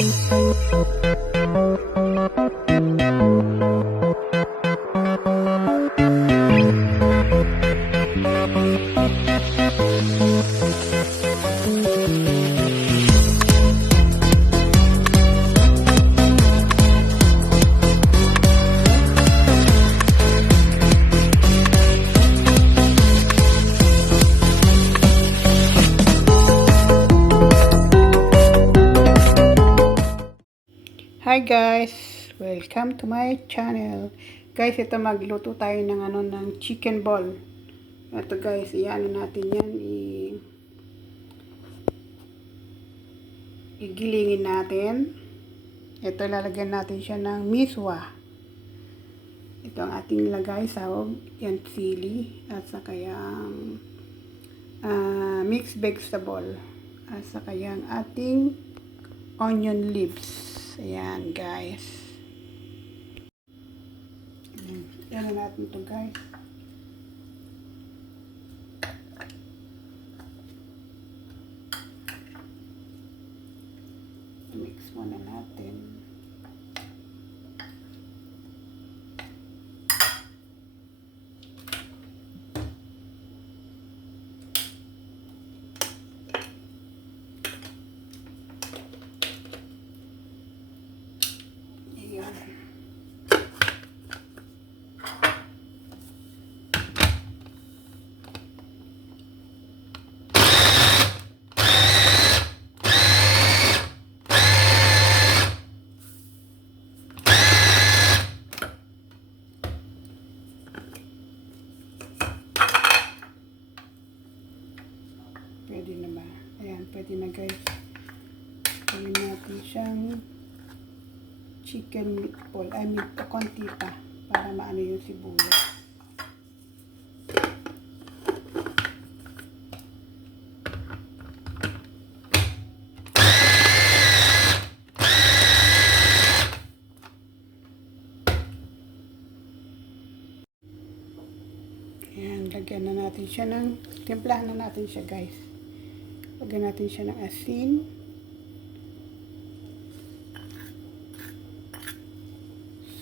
Hi guys, welcome to my channel. Guys, ito magluto tayo ng ng chicken ball. Ito guys, iano natin 'yan, igilingin natin. Ito lalagyan natin siya ng miswa. Ito ang ating nilagay, sahog, yan sili at saka yung mixed vegetable at saka yung ating onion leaves. Ayan guys. Yan na natin ito guys. Mix muna natin. Pwede na ba? Ayan, pwede na guys. Gawin natin siyang chicken meatball. I mean, konti pa para maano yung sibuyas. Ayan, lagyan na natin siya ng, timplahan na natin siya guys. Lagyan natin siya ng asin.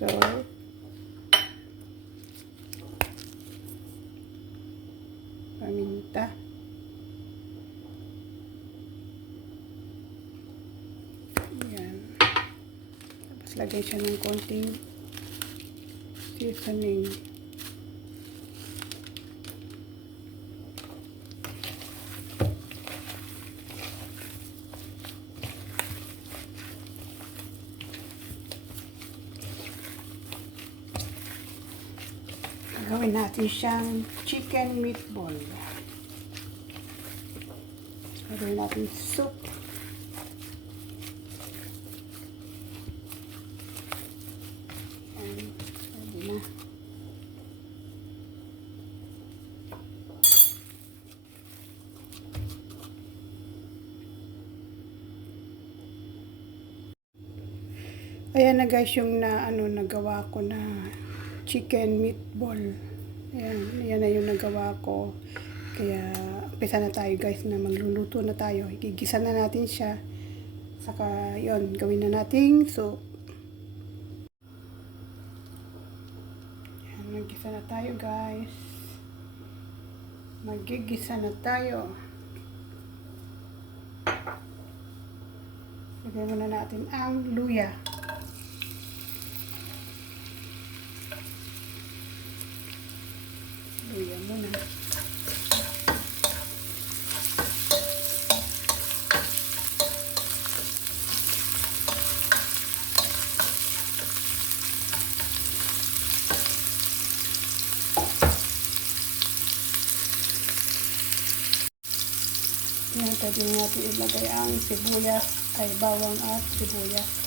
Salt. Paminta. Ayan. Tapos lagyan siya ng konting seasoning. Gawin natin siyang chicken meatball. Gawin natin soup. Ayan, sabi na. Ayan na guys yung nagawa ko na chicken meatball. Ayan na yung nagawa ko. Kaya, umpisa na tayo guys na magluluto na tayo. Igigisa na natin siya. Saka, yon gawin na nating soup. Ayan, magigisa na tayo guys. Magigisa na tayo. Lagyan muna natin ang luya. Luya muna. Yan, pwede natin ilagay ang sibuyas, ay bawang at sibuyas.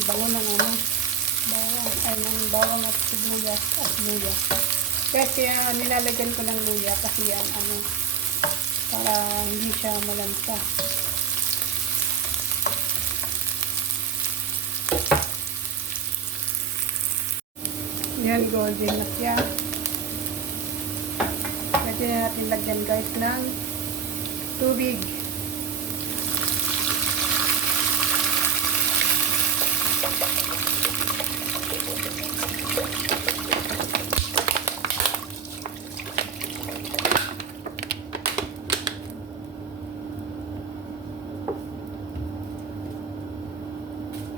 Bango ng bawang at sibuyas at luya. Kasi nilalagyan ko ng luya kasi yan para hindi siya malansa. Yan, golden na siya. Pwede na natin lagyan guys ng tubig.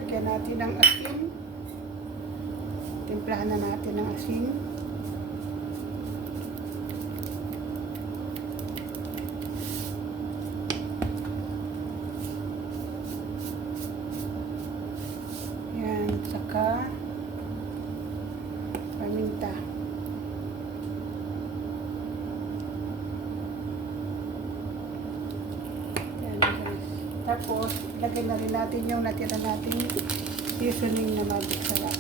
Lagyan natin ng asin. Timplahan na natin ng asin. Yan, saka paminta. Yan guys. Tapos, lagyan na rin natin yung natira nating seasoning na magic sarap.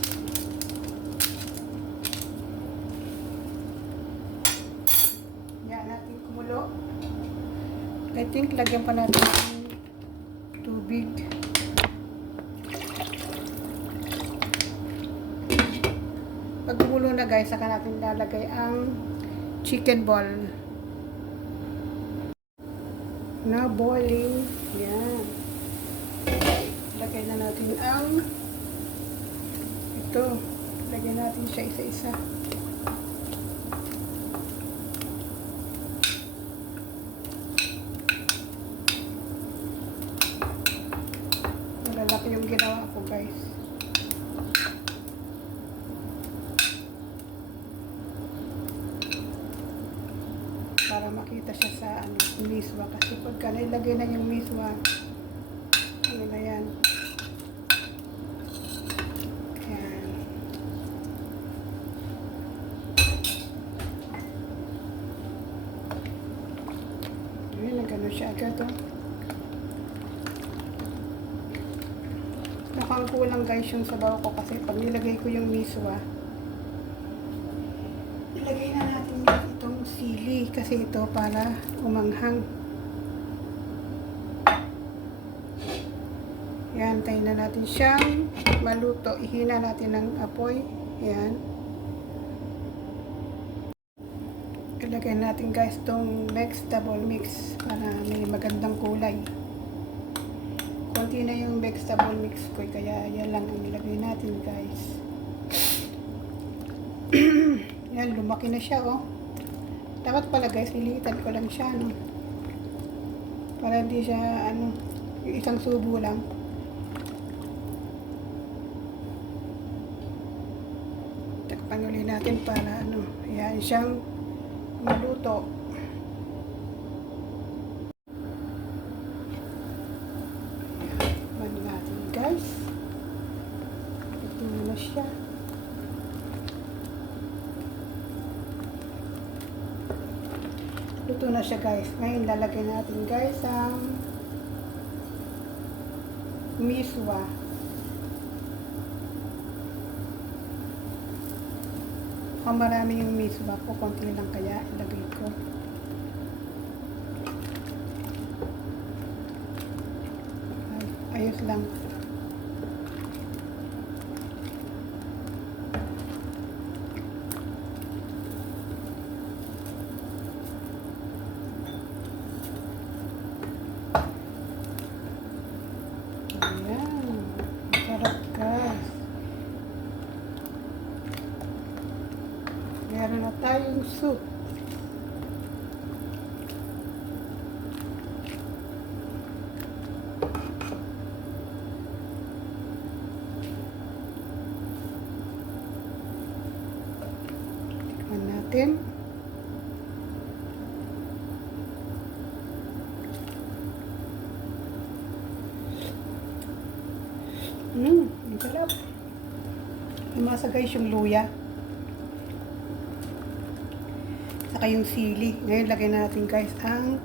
Natin kumulo. I think lagyan pa natin ng tubig. Pag kumulo na guys, saka natin lalagay ang chicken ball na boiling. Yan. Lagay na natin ang ito. Lagyan natin siya isa-isa. Malalaki yung ginawa ko guys. Para makita siya sa miswa. Kasi pagka nailagay na yung miswa, ano na yan. Yan. Ayun, nagano siya agad oh. Mukhang kulang guys yung sabaw ko kasi pag nilagay ko yung miswa, ilagay na natin itong sili kasi ito para umanghang. Yan, tayo na natin siyang maluto. Ihina natin ng apoy. Yan. Ilagay natin guys itong vegetable mix para may magandang kulay. Konti na yung vegetable mix ko, kaya yan lang ang nilagay natin guys. Yan, lumaki na siya oh. Dapat pala guys, nilitan ko lang siya no. Para hindi siya yung isang subo lang. Takpan ulit natin para yan siyang maluto. Guys, ito na siya. Luto na siya guys. Ngayon lalagyan natin guys ang miswa. Kung marami yung miswa ko, konti lang kaya ilagay ko. Ayos lang. Ayan. Masarap guys. Meron na tayong soup. Tikman natin. Ang sarap. Lumasa guys yung luya. Saka yung sili. Ngayon lagay natin guys ang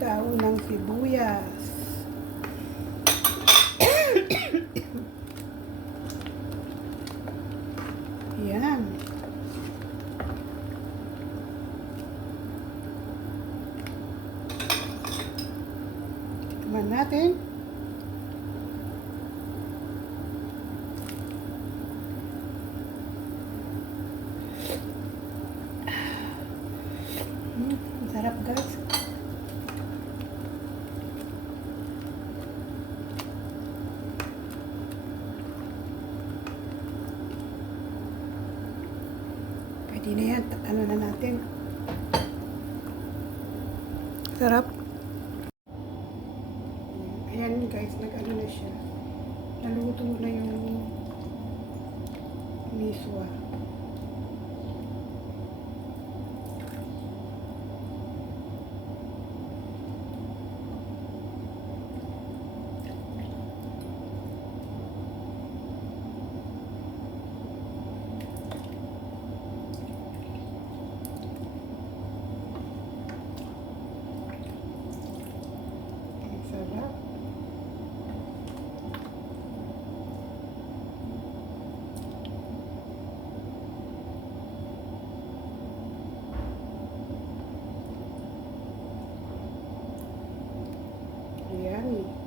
dahon ng sibuyas. Yan. Tikman natin. Ready na yan. Ano na natin. Sarap. Ayan guys, nag-ano na siya. Naluto na yung miswa. Ang sarap. Yummy.